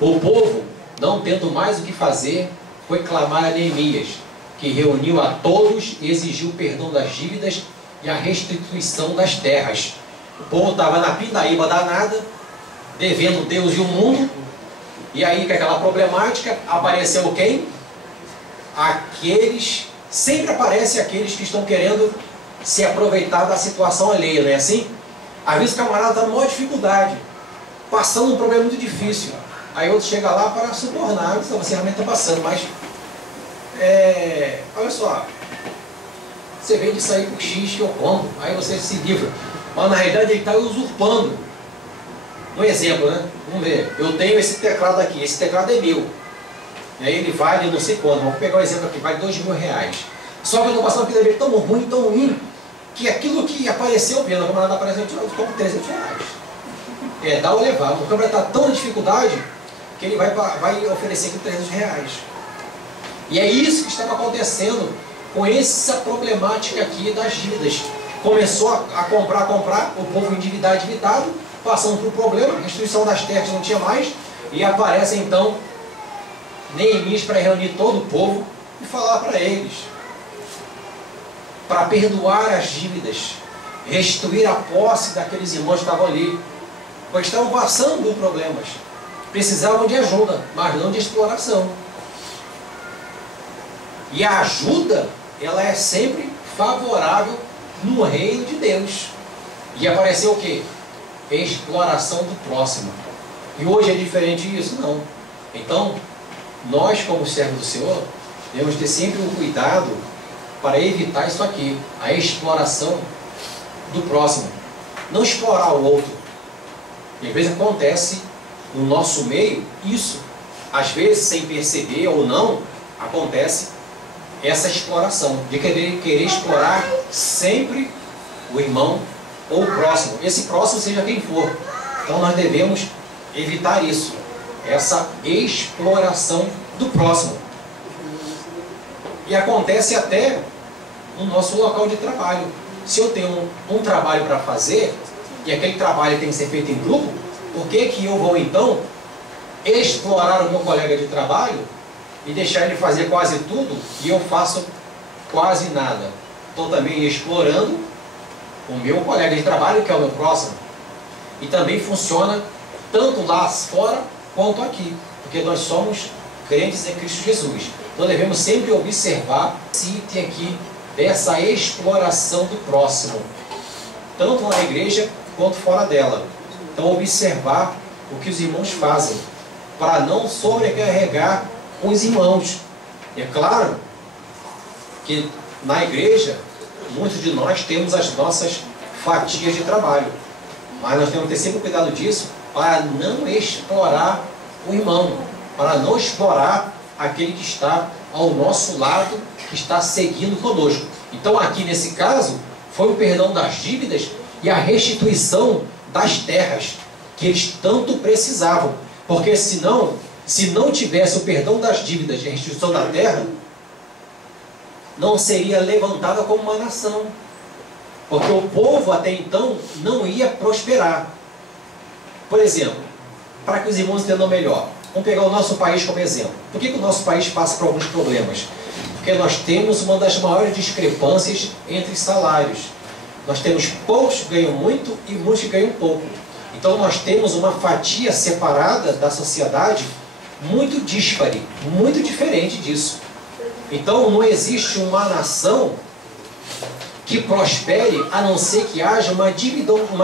O povo, não tendo mais o que fazer, foi clamar a Neemias, que reuniu a todos e exigiu o perdão das dívidas e a restituição das terras. O povo estava na pindaíba danada, devendo Deus e o mundo, e aí com aquela problemática, apareceu quem? Sempre aparecem aqueles que estão querendo se aproveitar da situação alheia, não é assim? Às vezes o camarada está numa maior dificuldade, passando um problema muito difícil. Aí outro chega lá para subornar, você realmente está passando, mas olha só, você vende isso aí por X que eu compro, aí você se livra. Mas na realidade ele está usurpando. Um exemplo, né? Vamos ver, eu tenho esse teclado aqui, esse teclado é meu. E aí ele vale não sei quanto, vamos pegar um exemplo aqui, vale R$2.000. Só que eu estou passando uma vida dele tão ruim, que aquilo que apareceu, vendo, a camarada apareceu, eu compro R$300. Dá ou levar. O câmera está tão na dificuldade que ele vai oferecer aqui R$300. E é isso que estava acontecendo com essa problemática aqui das dívidas. Começou a comprar, o povo endividado, passando por problema, restituição das terras não tinha mais, e aparece então Neemias para reunir todo o povo e falar para eles, para perdoar as dívidas, restituir a posse daqueles irmãos que estavam ali, pois estavam passando por problemas, precisavam de ajuda, mas não de exploração. E a ajuda, ela é sempre favorável no reino de Deus. E apareceu o quê? Exploração do próximo. E hoje é diferente disso? Não. Então, nós como servos do Senhor, devemos ter sempre um cuidado para evitar isso aqui, a exploração do próximo. Não explorar o outro. E às vezes acontece no nosso meio isso. Às vezes, sem perceber ou não, acontece essa exploração, de querer explorar sempre o irmão ou o próximo. Esse próximo seja quem for. Então nós devemos evitar isso, essa exploração do próximo. E acontece até no nosso local de trabalho. Se eu tenho um trabalho para fazer, e aquele trabalho tem que ser feito em grupo, por que que eu vou então explorar o meu colega de trabalho e deixar ele fazer quase tudo e eu faço quase nada? Estou também explorando o meu colega de trabalho, que é o meu próximo. E também funciona tanto lá fora quanto aqui, porque nós somos crentes em Cristo Jesus. Então devemos sempre observar esse item aqui dessa exploração do próximo, tanto na igreja quanto fora dela. Então observar o que os irmãos fazem, para não sobrecarregar os irmãos. E é claro que na igreja, muitos de nós temos as nossas fatias de trabalho, mas nós temos que ter sempre cuidado disso, para não explorar o irmão, para não explorar aquele que está ao nosso lado, que está seguindo conosco. Então aqui nesse caso, foi o perdão das dívidas e a restituição das terras, que eles tanto precisavam. Porque senão, se não tivesse o perdão das dívidas e a restituição da terra, não seria levantada como uma nação. Porque o povo até então não ia prosperar. Por exemplo, para que os irmãos entendam melhor, vamos pegar o nosso país como exemplo. Por que o nosso país passa por alguns problemas? Porque nós temos uma das maiores discrepâncias entre salários. Nós temos poucos que ganham muito e muitos que ganham pouco. Então nós temos uma fatia separada da sociedade muito díspare, muito diferente disso. Então não existe uma nação que prospere a não ser que haja uma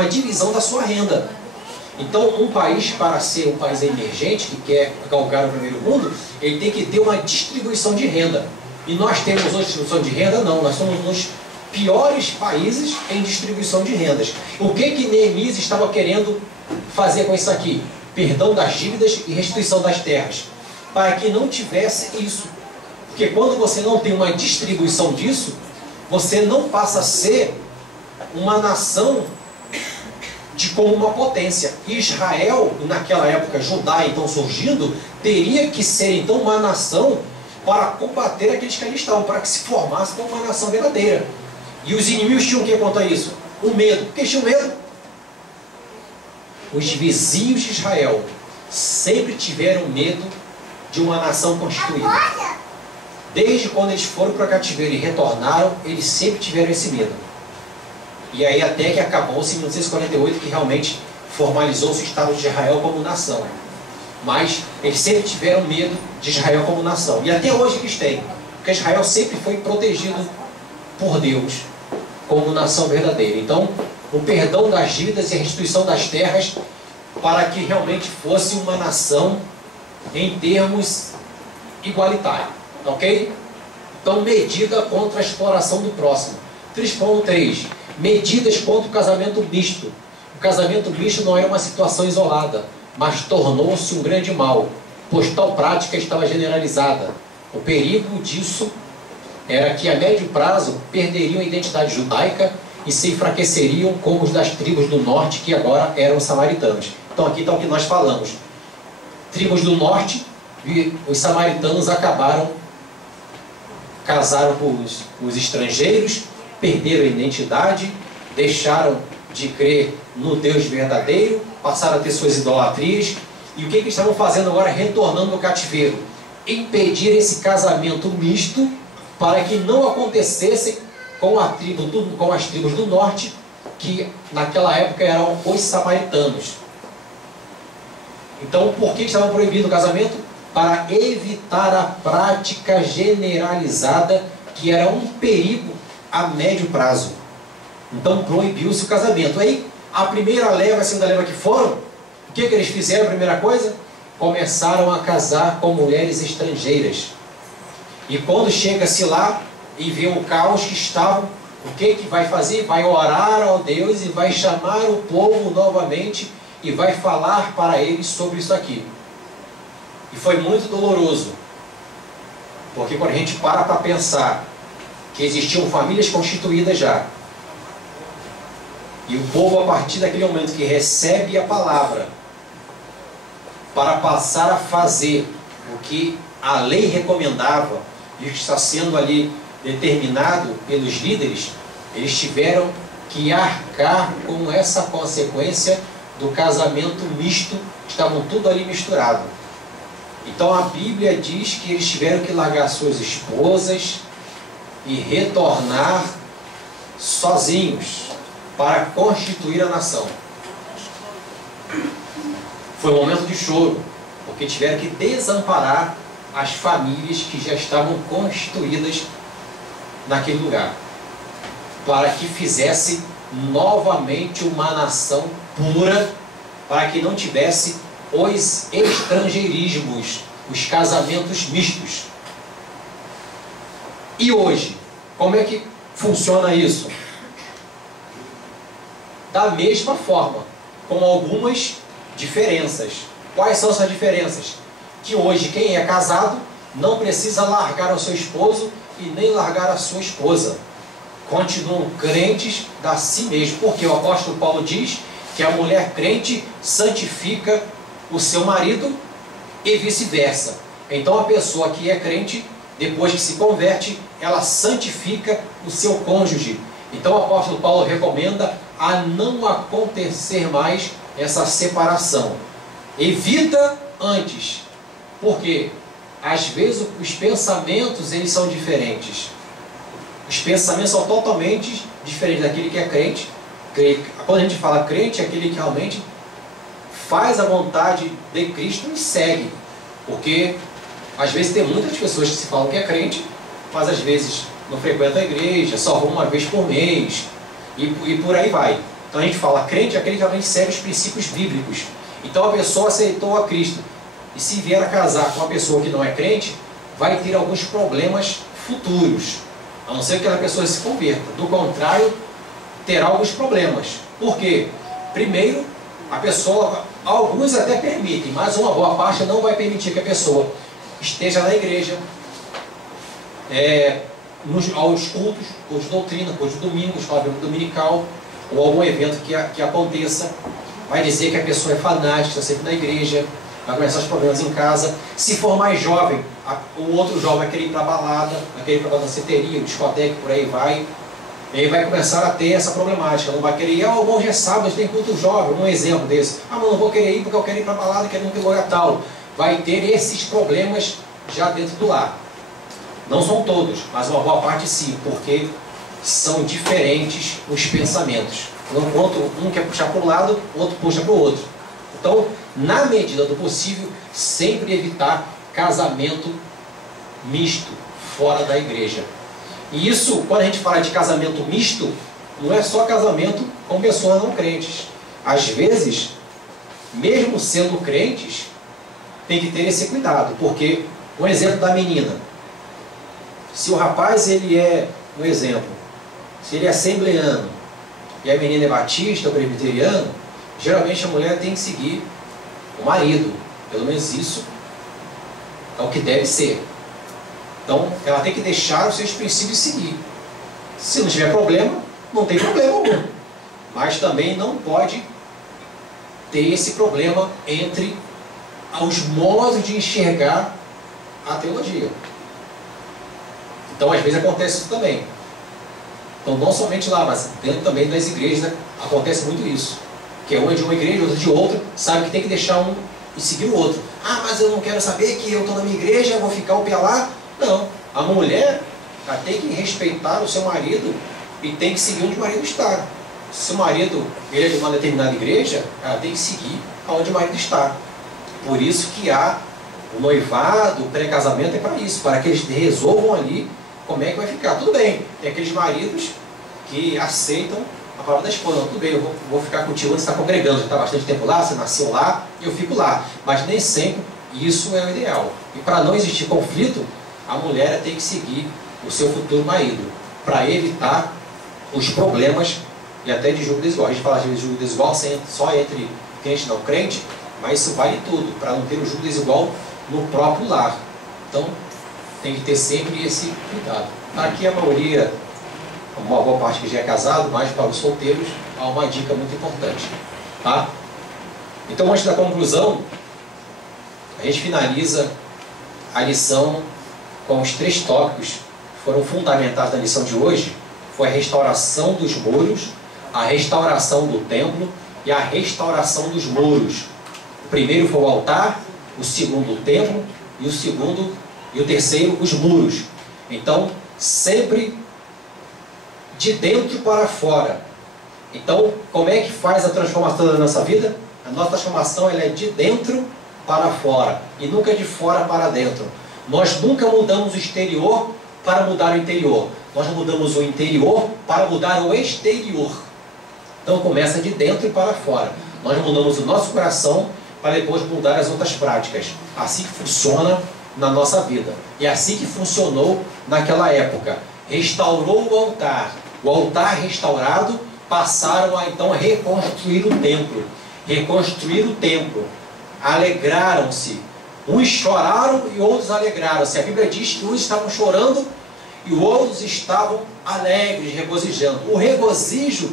divisão da sua renda. Então um país, para ser um país emergente, que quer galgar o primeiro mundo, ele tem que ter uma distribuição de renda. E nós temos uma distribuição de renda? Não, nós somos nos piores países em distribuição de rendas. O que que Neemias estava querendo fazer com isso aqui? Perdão das dívidas e restituição das terras. Para que não tivesse isso. Porque quando você não tem uma distribuição disso, você não passa a ser uma nação como uma potência. Israel, naquela época, Judá então surgindo, teria que ser então uma nação para combater aqueles que ali estavam, para que se formasse como uma nação verdadeira. E os inimigos tinham o que quanto a isso? O medo. Por que tinham medo? Os vizinhos de Israel sempre tiveram medo de uma nação constituída. Desde quando eles foram para o cativeiro e retornaram, eles sempre tiveram esse medo. E aí até que acabou-se em 1948, que realmente formalizou-se o Estado de Israel como nação. Mas eles sempre tiveram medo de Israel como nação. E até hoje eles têm. Porque Israel sempre foi protegido por Deus como nação verdadeira. Então, o perdão das dívidas e a restituição das terras para que realmente fosse uma nação em termos igualitários. Ok? Então, medida contra a exploração do próximo. 3.3. Medidas contra o casamento misto. O casamento misto não era uma situação isolada, mas tornou-se um grande mal, pois tal prática estava generalizada. O perigo disso era que a médio prazo perderiam a identidade judaica e se enfraqueceriam como os das tribos do norte, que agora eram samaritanos. Então aqui está o que nós falamos. Tribos do norte, e os samaritanos casaram com os estrangeiros, perderam a identidade, deixaram de crer no Deus verdadeiro, passaram a ter suas idolatrias. E o que eles estavam fazendo agora? Retornando no cativeiro. Impedir esse casamento misto para que não acontecesse com as tribos do norte, que naquela época eram os samaritanos. Então, por que estavam proibindo o casamento? Para evitar a prática generalizada, que era um perigo a médio prazo. Então, proibiu-se o casamento. Aí, a primeira leva, a segunda leva que foram, o que eles fizeram? A primeira coisa? Começaram a casar com mulheres estrangeiras. E quando chega-se lá e vê o caos que estavam, o que vai fazer? Vai orar ao Deus e vai chamar o povo novamente e vai falar para eles sobre isso aqui. E foi muito doloroso, porque quando a gente para pensar que existiam famílias constituídas já, E o povo, a partir daquele momento que recebe a palavra, para passar a fazer o que a lei recomendava, e o que está sendo ali determinado pelos líderes, eles tiveram que arcar com essa consequência do casamento misto, estavam tudo ali misturado. Então a Bíblia diz que eles tiveram que largar suas esposas e retornar sozinhos para constituir a nação. Foi um momento de choro, porque tiveram que desamparar as famílias que já estavam constituídas naquele lugar, para que fizesse novamente uma nação pura, para que não tivesse os estrangeirismos, os casamentos mistos. E hoje, como é que funciona isso? Da mesma forma, com algumas diferenças. Quais são essas diferenças? Que hoje quem é casado não precisa largar o seu esposo e nem largar a sua esposa. Continuam crentes da si mesmo, porque o apóstolo Paulo diz que a mulher crente santifica o seu marido e vice-versa. Então a pessoa que é crente, depois que se converte, ela santifica o seu cônjuge. Então o apóstolo Paulo recomenda a não acontecer mais essa separação. Evita antes, porque às vezes os pensamentos eles são diferentes. Os pensamentos são totalmente diferentes daquele que é crente. Quando a gente fala crente, é aquele que realmente faz a vontade de Cristo e segue. Porque às vezes tem muitas pessoas que se falam que é crente, mas às vezes não frequenta a igreja, só vão uma vez por mês e por aí vai. Então a gente fala crente é aquele que realmente segue os princípios bíblicos. Então a pessoa aceitou a Cristo e se vier a casar com uma pessoa que não é crente, vai ter alguns problemas futuros, a não ser que aquela pessoa se converta. Do contrário, terá alguns problemas. Por quê? Primeiro, a pessoa, alguns até permitem, mas uma boa parte não vai permitir que a pessoa esteja na igreja, aos cultos de doutrina, cultos de domingo, escola dominical, ou algum evento que aconteça. Vai dizer que a pessoa é fanática, está sempre na igreja, vai começar os problemas em casa. Se for mais jovem, o outro jovem vai querer ir para a balada, vai querer ir para a danceteria, discoteca, por aí vai. E aí vai começar a ter essa problemática. Não vai querer ir, hoje é sábado, tem culto jovem, um exemplo desse. Mas não vou querer ir porque eu quero ir para a balada, quero ir no lugar tal. Vai ter esses problemas já dentro do lar. Não são todos, mas uma boa parte sim, porque são diferentes os pensamentos. Enquanto um quer puxar para um lado, o outro puxa para o outro. Então, na medida do possível, sempre evitar casamento misto fora da igreja. E isso, quando a gente fala de casamento misto, não é só casamento com pessoas não crentes. Às vezes, mesmo sendo crentes, tem que ter esse cuidado, porque, um exemplo da menina, se o rapaz ele é, um exemplo, se ele é assembleano e a menina é batista ou presbiteriano, geralmente a mulher tem que seguir o marido, pelo menos isso é o que deve ser. Então ela tem que deixar os seus princípios seguir. Se não tiver problema, não tem problema algum, mas também não pode ter esse problema entre os modos de enxergar a teologia. Então às vezes acontece isso também. Então não somente lá, mas dentro também das igrejas acontece muito isso. Que é uma de uma igreja, outra de outra, sabe que tem que deixar um e seguir o outro. Ah, mas eu não quero saber que eu estou na minha igreja, eu vou ficar o pé lá. Não, a mulher ela tem que respeitar o seu marido e tem que seguir onde o marido está. Se o marido ele é de uma determinada igreja, ela tem que seguir aonde o marido está. Por isso que há o noivado, o pré-casamento é para isso, para que eles resolvam ali como é que vai ficar. Tudo bem, tem aqueles maridos que aceitam a palavra da esposa. Não, tudo bem, eu vou ficar contigo onde você está congregando, já está bastante tempo lá, você nasceu lá, e eu fico lá. Mas nem sempre isso é o ideal. E para não existir conflito, a mulher tem que seguir o seu futuro marido, para evitar os problemas e até de julgo desigual. A gente fala de julgo desigual só entre crente e não crente, mas isso vale tudo, para não ter o julgo desigual no próprio lar. Então, tem que ter sempre esse cuidado. Aqui a maioria, uma boa parte que já é casado, mas para os solteiros, há uma dica muito importante, tá? Então, antes da conclusão, a gente finaliza a lição com os 3 tópicos que foram fundamentais da lição de hoje. Foi a restauração dos muros, a restauração do templo e a restauração dos muros. O primeiro foi o altar, o segundo o templo e o terceiro os muros. Então, sempre de dentro para fora. Então, como é que faz a transformação da nossa vida? A nossa transformação ela é de dentro para fora e nunca de fora para dentro. Nós nunca mudamos o exterior para mudar o interior. Nós mudamos o interior para mudar o exterior. Então começa de dentro para fora. Nós mudamos o nosso coração para depois mudar as outras práticas. Assim que funciona na nossa vida. E assim que funcionou naquela época. Restaurou o altar. O altar restaurado, passaram a então reconstruir o templo. Reconstruir o templo. Alegraram-se. Uns choraram e outros alegraram-se. A Bíblia diz que uns estavam chorando e outros estavam alegres, regozijando. O regozijo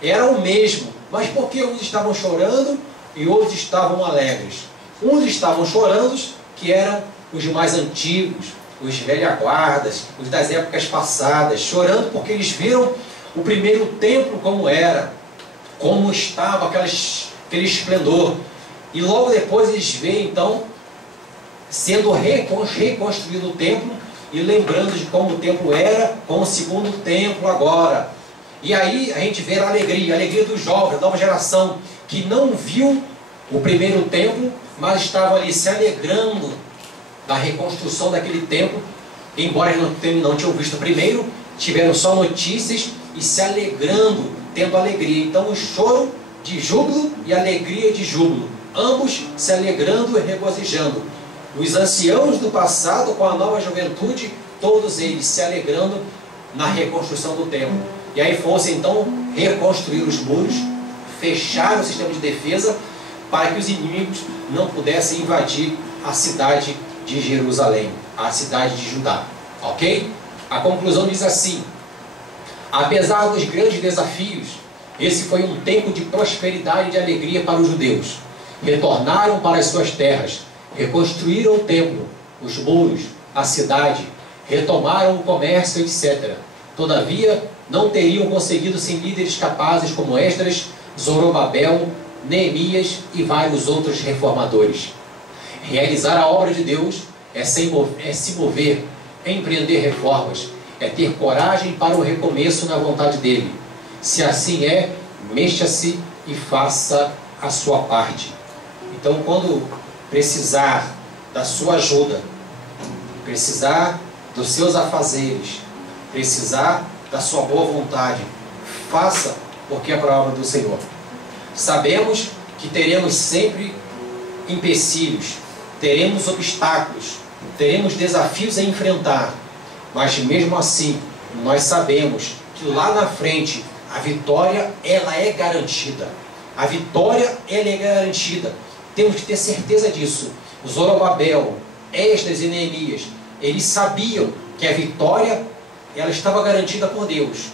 era o mesmo, mas por que uns estavam chorando e outros estavam alegres? Uns estavam chorando, que eram os mais antigos, os velha-guardas, os das épocas passadas, chorando porque eles viram o primeiro templo como era, como estava aquele esplendor. E logo depois eles veem então sendo reconstruído o templo e lembrando de como o templo era, como o segundo templo agora. E aí a gente vê a alegria dos jovens, da nova geração, que não viu o primeiro templo, mas estava ali se alegrando da reconstrução daquele templo, embora não tinham visto o primeiro, tiveram só notícias e se alegrando, tendo alegria. Então o choro de júbilo e a alegria de júbilo, ambos se alegrando e regozijando. Os anciãos do passado com a nova juventude, todos eles se alegrando na reconstrução do templo. E aí fosse então reconstruir os muros, fechar o sistema de defesa para que os inimigos não pudessem invadir a cidade de Jerusalém, a cidade de Judá. Ok? A conclusão diz assim: apesar dos grandes desafios, esse foi um tempo de prosperidade e de alegria para os judeus. Retornaram para as suas terras, reconstruíram o templo, os muros, a cidade, retomaram o comércio, etc. Todavia, não teriam conseguido sem líderes capazes como Esdras, Zorobabel, Neemias e vários outros reformadores. Realizar a obra de Deus é se mover, é empreender reformas, é ter coragem para o recomeço na vontade dele. Se assim é, mexa-se e faça a sua parte. Então, quando precisar da sua ajuda, precisar dos seus afazeres, precisar da sua boa vontade, faça, porque é para a obra do Senhor. Sabemos que teremos sempre empecilhos, teremos obstáculos, teremos desafios a enfrentar, mas mesmo assim, nós sabemos que lá na frente, a vitória, ela é garantida. A vitória, ela é garantida. Temos que ter certeza disso. Zorobabel, Esdras e Neemias, eles sabiam que a vitória, ela estava garantida por Deus.